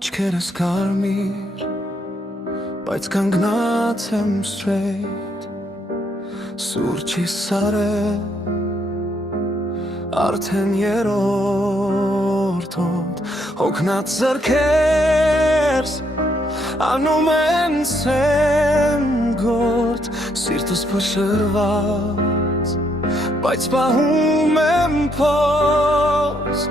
Աչքերս կարմիր, բայց կանգնած եմ straight Սուրճի սարել, արդեն երորդ հոտ Հոգնած ձեռքերս, անում են սեմ գործ Սիրտս փշրված, բայց պահում եմ փոս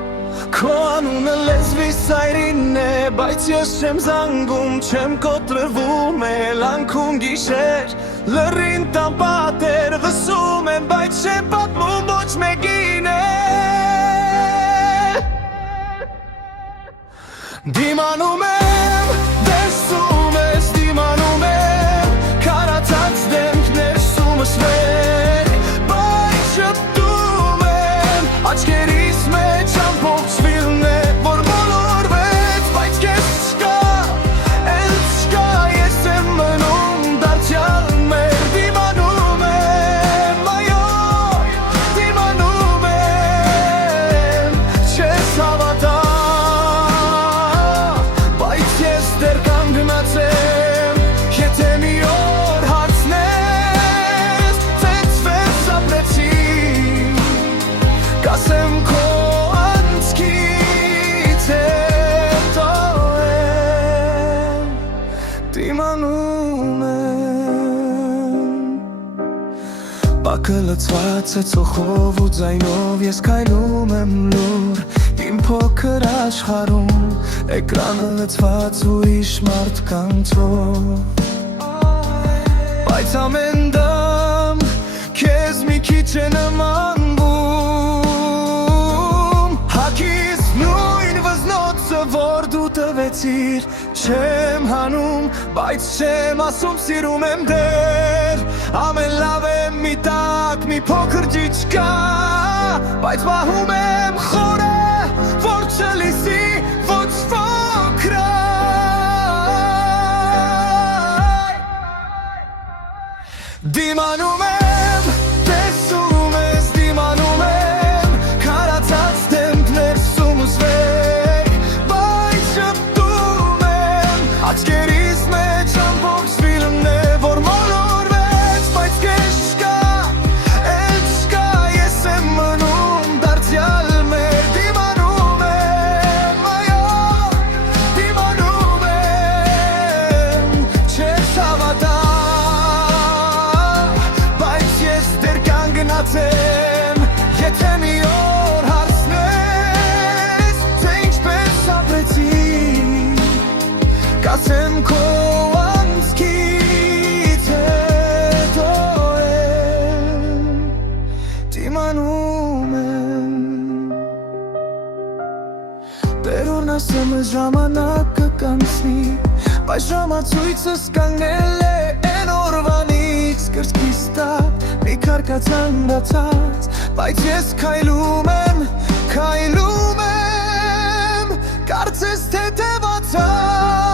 Քո անունը լեզվիս այրին է, բայց ես չեմ զանգում, չեմ կոտրվում էլ անքում գիշեր Լռին տան պատեր վսում եմ, բայց չեմ պատմում ոչ մեկին է Դիմանում եմ, տեսում ես, դիմանում եմ Քարացած դեմքներ սումս վեր, բայց շպտում եմ Աչքերիս մեջ ամբողջ ֆիլմն է, որ մոլորվեց, բայց կես չկա, էլ չկա Ես եմ մնում դարձյալ մեր դիմանում եմ, այո, դիմանում եմ Չես հավատա Դեր կանգնած եմ, եթե մի օր հարցնես Ծեծվեց ապրեցի, կասեմ քո անցքից հետո եմ Դիմանում եմ Բակը լցված է ծոխով ու ձայնով Ես քայլում եմ լուր Իմ փոքր աշխարհում Էկրանը լցված ուրիշ մարդկանցով Բայց ամեն դեմ քեզ մի քիչ է նմանվում Հագիս նույն վզնոցը, որ դու տվեցիր Չեմ հանում, բայց չեմ ասում սիրում եմ դեր Ամեն լավ եմ մի տակ, մի փոքր ջիջկա Բայց պահում եմ խորը, որ չլիսի ոչ Դիմանում եմ, տեսում ես, դիմանում եմ Քարացած դեմքներ սումս վեր, բայց շպտում եմ Աչքերիս մեջ ամբողջ ֆիլմն է, որ մոլորվեց, բայց կես չկա, էլ չկա Ես եմ մնում դարձյալ մեր դիմանում եմ, այո, դիմանում եմ Չես հավատա Եթե մի օր հարցնես, թե ինչպես ապրեցի Կասեմ քո անցքից հետո եմ Դիմանում եմ Տերորն ասեմ ես ժամանակը կանցնի Բայց ժամացույցս կանգնել է են օրվանից Կրծքիս տակ մի կարկացան բացած Բայց ես քայլում եմ Կարծես թե տևացած